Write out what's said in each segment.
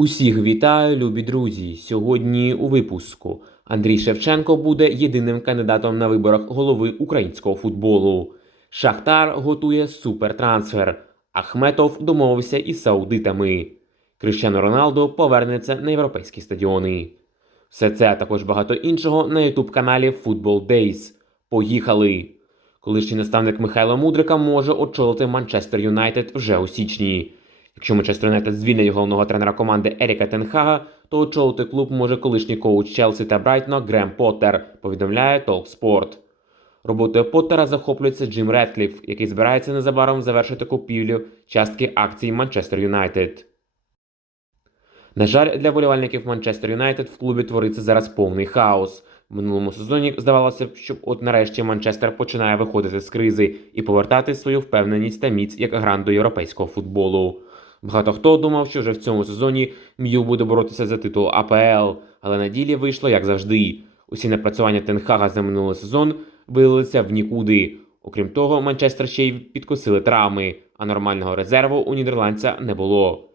Усіх вітаю, любі друзі! Сьогодні у випуску Андрій Шевченко буде єдиним кандидатом на виборах голови українського футболу. Шахтар готує супертрансфер. Ахметов домовився із саудитами. Крищано Роналдо повернеться на європейські стадіони. Все це а також багато іншого на ютуб каналі Football Days. Поїхали! Колишній наставник Михайло Мудрика може очолити Манчестер Юнайтед вже у січні. Якщо Манчестер Юнайтед звільнить головного тренера команди Еріка Тенхага, то очолити клуб може колишній коуч Челсі та Брайтона Грем Поттер, повідомляє Talksport. Роботою Поттера захоплюється Джим Редкліф, який збирається незабаром завершити купівлю частки акцій Манчестер Юнайтед. На жаль, для болівальників Манчестер Юнайтед в клубі твориться зараз повний хаос. В минулому сезоні здавалося б, що от нарешті Манчестер починає виходити з кризи і повертати свою впевненість та міць як гранду європейського футболу. Багато хто думав, що вже в цьому сезоні М'ю буде боротися за титул АПЛ, але на ділі вийшло як завжди. Усі напрацювання Тенхага за минулий сезон вилилися в нікуди. Окрім того, Манчестер ще й підкосили травми, а нормального резерву у нідерландця не було.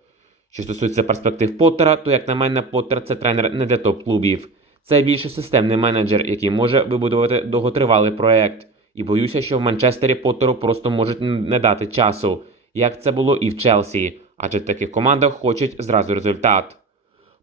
Що стосується перспектив Поттера, то, як на мене, Поттер це тренер не для топ-клубів. Це більше системний менеджер, який може вибудувати довготривалий проект. І боюся, що в Манчестері Поттеру просто можуть не дати часу, як це було і в Челсі, адже в таких командах хочуть зразу результат.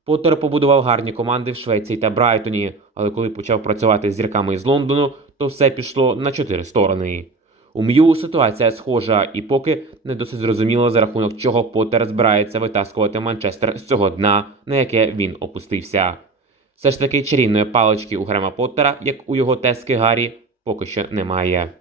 Поттер побудував гарні команди в Швеції та Брайтоні, але коли почав працювати з зірками із Лондону, то все пішло на чотири сторони. У М'ю ситуація схожа, і поки не досить зрозуміло, за рахунок чого Поттер збирається витаскувати Манчестер з цього дна, на яке він опустився. Все ж таки чарівної палички у Грема Поттера, як у його тески Гаррі, поки що немає.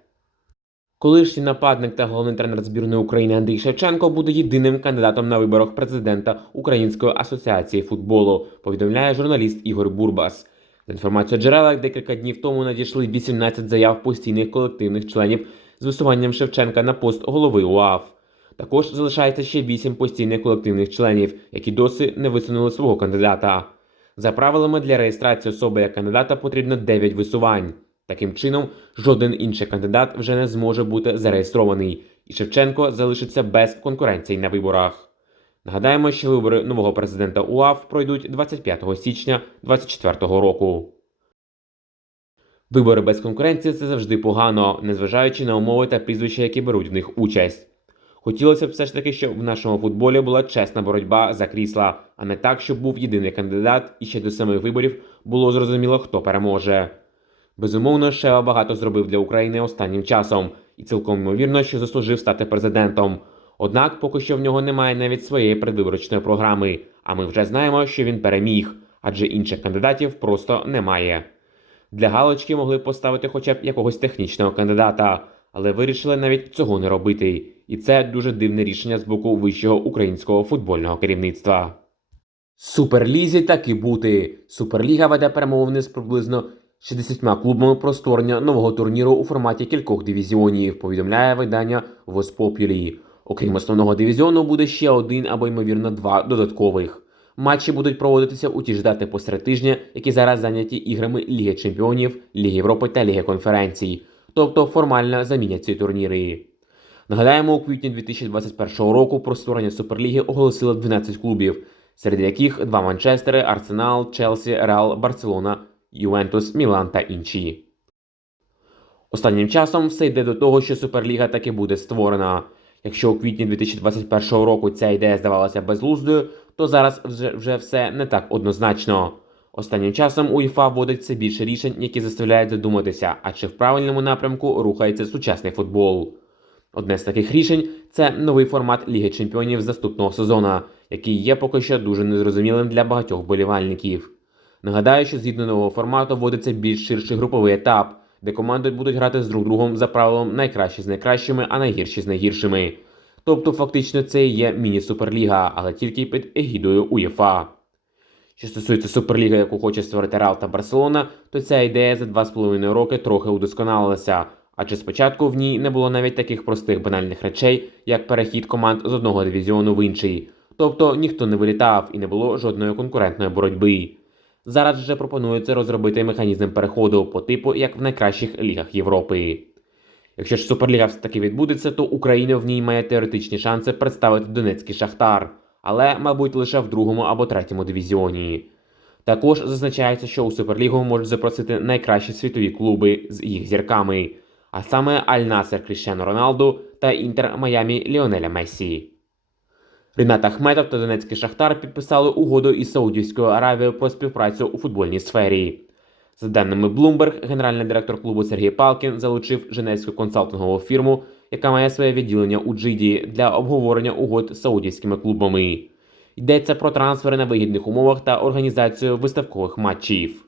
Колишній нападник та головний тренер збірної України Андрій Шевченко буде єдиним кандидатом на виборах президента Української асоціації футболу, повідомляє журналіст Ігор Бурбас. За інформацією джерела, декілька днів тому надійшли 18 заяв постійних колективних членів з висуванням Шевченка на пост голови УАФ. Також залишається ще 8 постійних колективних членів, які досі не висунули свого кандидата. За правилами для реєстрації особи як кандидата потрібно 9 висувань. Таким чином, жоден інший кандидат вже не зможе бути зареєстрований, і Шевченко залишиться без конкуренції на виборах. Нагадаємо, що вибори нового президента УАФ пройдуть 25 січня 2024 року. Вибори без конкуренції це завжди погано, незважаючи на умови та прізвища, які беруть в них участь. Хотілося б все ж таки, щоб в нашому футболі була чесна боротьба за крісла, а не так, щоб був єдиний кандидат, і ще до самих виборів було зрозуміло, хто переможе. Безумовно, Шева багато зробив для України останнім часом, і цілком ймовірно, що заслужив стати президентом. Однак поки що в нього немає навіть своєї предвиборчої програми, а ми вже знаємо, що він переміг, адже інших кандидатів просто немає. Для галочки могли б поставити хоча б якогось технічного кандидата, але вирішили навіть цього не робити, і це дуже дивне рішення з боку вищого українського футбольного керівництва. Суперлізі так і бути. Суперліга веде перемовини з приблизно 60 клубами про створення нового турніру у форматі кількох дивізіонів, повідомляє видання Воспопілі. Окрім основного дивізіону, буде ще один або ймовірно два додаткових. Матчі будуть проводитися у ті ж дати посеред тижня, які зараз зайняті іграми Ліги Чемпіонів, Ліги Європи та Ліги конференцій, тобто формально замінять ці турніри. Нагадаємо, у квітні 2021 року про створення Суперліги оголосило 12 клубів, серед яких два Манчестери, Арсенал, Челсі, Реал, Барселона, Ювентус, Мілан та інші. Останнім часом все йде до того, що Суперліга таки буде створена. Якщо у квітні 2021 року ця ідея здавалася безглуздою, то зараз вже, вже все не так однозначно. Останнім часом УЄФА вводить все більше рішень, які заставляють задуматися, а чи в правильному напрямку рухається сучасний футбол. Одне з таких рішень це новий формат Ліги Чемпіонів з наступного сезону, який є поки що дуже незрозумілим для багатьох болівальників. Нагадаю, що згідно нового формату вводиться більш ширший груповий етап, де команди будуть грати з друг другом за правилом найкращі з найкращими, а найгірші з найгіршими. Тобто, фактично, це є міні-суперліга, але тільки під егідою УЄФА. Що стосується суперліги, яку хоче створити Реал та Барселона, то ця ідея за 2,5 роки трохи удосконалилася, адже спочатку в ній не було навіть таких простих банальних речей, як перехід команд з одного дивізіону в інший. Тобто ніхто не вилітав і не було жодної конкурентної боротьби. Зараз вже пропонується розробити механізм переходу по типу, як в найкращих лігах Європи. Якщо ж Суперліга все таки відбудеться, то Україна в ній має теоретичні шанси представити Донецький Шахтар. але, мабуть, лише в другому або третьому дивізіоні. Також зазначається, що у Суперлігу можуть запросити найкращі світові клуби з їх зірками, а саме Аль Насер Кріщану Роналду та Інтер Майамі Ліонеля Мессі. Рінат Ахметов та Донецький Шахтар підписали угоду із Саудівською Аравією про співпрацю у футбольній сфері. За даними Bloomberg, генеральний директор клубу Сергій Палкін залучив женевську консалтингову фірму, яка має своє відділення у Джиді для обговорення угод з саудівськими клубами. Йдеться про трансфери на вигідних умовах та організацію виставкових матчів.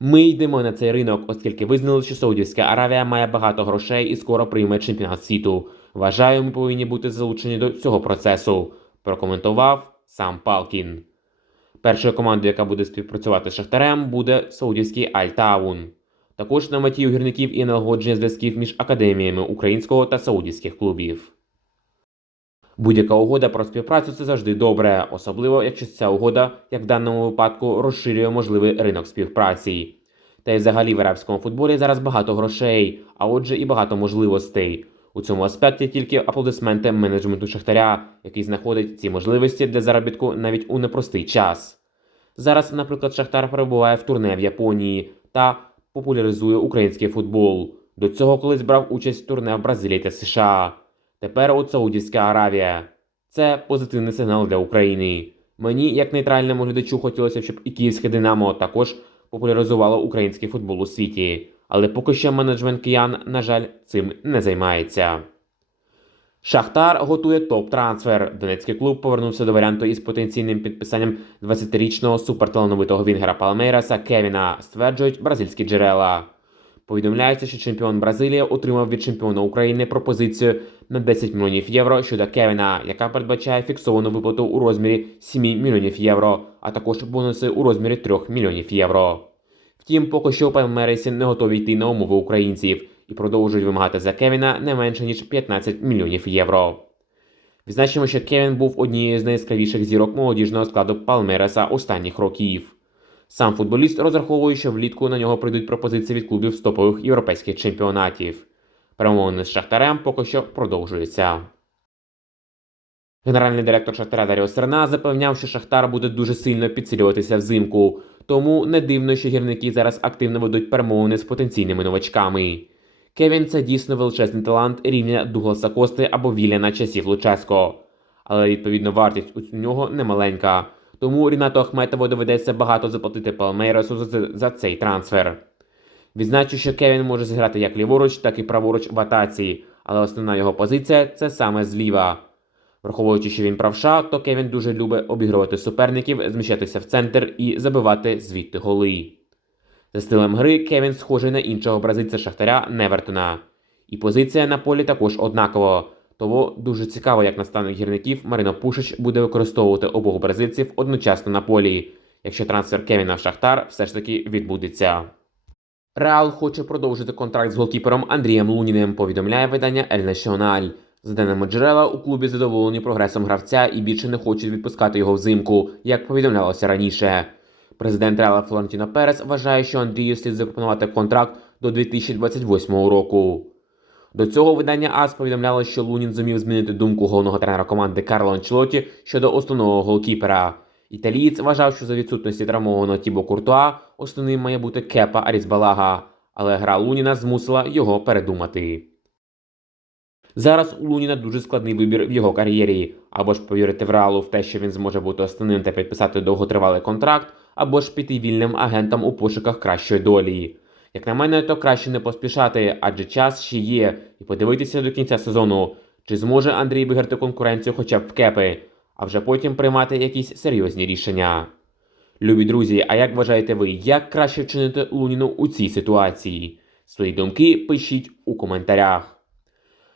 Ми йдемо на цей ринок, оскільки визнали, що Саудівська Аравія має багато грошей і скоро прийме чемпіонат світу. Вважаю, ми повинні бути залучені до цього процесу, прокоментував сам Палкін. Першою командою, яка буде співпрацювати з Шахтарем, буде Саудівський Аль-Таун. Також на меті у гірників і налагодження зв'язків між академіями українського та саудівських клубів. Будь-яка угода про співпрацю це завжди добре, особливо якщо ця угода, як в даному випадку, розширює можливий ринок співпраці. Та й взагалі в арабському футболі зараз багато грошей, а отже і багато можливостей. У цьому аспекті тільки аплодисменти менеджменту Шахтаря, який знаходить ці можливості для заробітку навіть у непростий час. Зараз, наприклад, Шахтар перебуває в турне в Японії та популяризує український футбол. До цього колись брав участь в турне в Бразилії та США. Тепер от Саудівська Аравія. Це позитивний сигнал для України. Мені, як нейтральному глядачу, хотілося щоб і київське Динамо також популяризувало український футбол у світі. Але поки що менеджмент киян, на жаль, цим не займається. Шахтар готує топ-трансфер. Донецький клуб повернувся до варіанту із потенційним підписанням 20-річного суперталановитого вінгера Палмейраса Кевіна, стверджують бразильські джерела. Повідомляється, що чемпіон Бразилії отримав від чемпіона України пропозицію на 10 мільйонів євро щодо Кевіна, яка передбачає фіксовану виплату у розмірі 7 мільйонів євро, а також бонуси у розмірі 3 мільйонів євро. Втім, поки що Палмересі не готові йти на умови українців і продовжують вимагати за Кевіна не менше ніж 15 мільйонів євро. Відзначимо, що Кевін був однією з найяскравіших зірок молодіжного складу Палмереса останніх років. Сам футболіст розраховує, що влітку на нього прийдуть пропозиції від клубів з топових європейських чемпіонатів. Перемовини з Шахтарем поки що продовжуються. Генеральний директор Шахтаря Даріо Серна запевняв, що Шахтар буде дуже сильно підсилюватися взимку, тому не дивно, що гірники зараз активно ведуть перемовини з потенційними новачками. Кевін це дійсно величезний талант рівня Дугласа Кости або Віляна часів Луческо. Але відповідно вартість у нього немаленька, тому Рінату Ахметову доведеться багато заплатити Палмейресу за, за цей трансфер. Відзначу, що Кевін може зіграти як ліворуч, так і праворуч в атаці, але основна його позиція це саме зліва. Враховуючи, що він правша, то Кевін дуже любить обігрувати суперників, зміщатися в центр і забивати звідти голи. За стилем гри Кевін схожий на іншого бразильця Шахтаря Невертона. І позиція на полі також однакова. Тому дуже цікаво, як наставник гірників Марино Пушич буде використовувати обох бразильців одночасно на полі, якщо трансфер Кевіна в Шахтар все ж таки відбудеться. Реал хоче продовжити контракт з голкіпером Андрієм Луніним, повідомляє видання El Nacional. За даними джерела, у клубі задоволені прогресом гравця і більше не хочуть відпускати його взимку, як повідомлялося раніше. Президент Реала Флорентіно Перес вважає, що Андрію слід запропонувати контракт до 2028 року. До цього видання АС повідомляло, що Лунін зумів змінити думку головного тренера команди Карло Анчелоті щодо основного голкіпера. Італієць вважав, що за відсутності травмованого Тібо Куртуа основним має бути Кепа Арізбалага, але гра Луніна змусила його передумати. Зараз у Луніна дуже складний вибір в його кар'єрі, або ж повірити в реалу в те, що він зможе бути основним та підписати довготривалий контракт, або ж піти вільним агентом у пошуках кращої долі. Як на мене, то краще не поспішати, адже час ще є, і подивитися до кінця сезону, чи зможе Андрій виграти конкуренцію хоча б в кепи, а вже потім приймати якісь серйозні рішення. Любі друзі, а як вважаєте ви, як краще вчинити Луніну у цій ситуації? Свої думки пишіть у коментарях.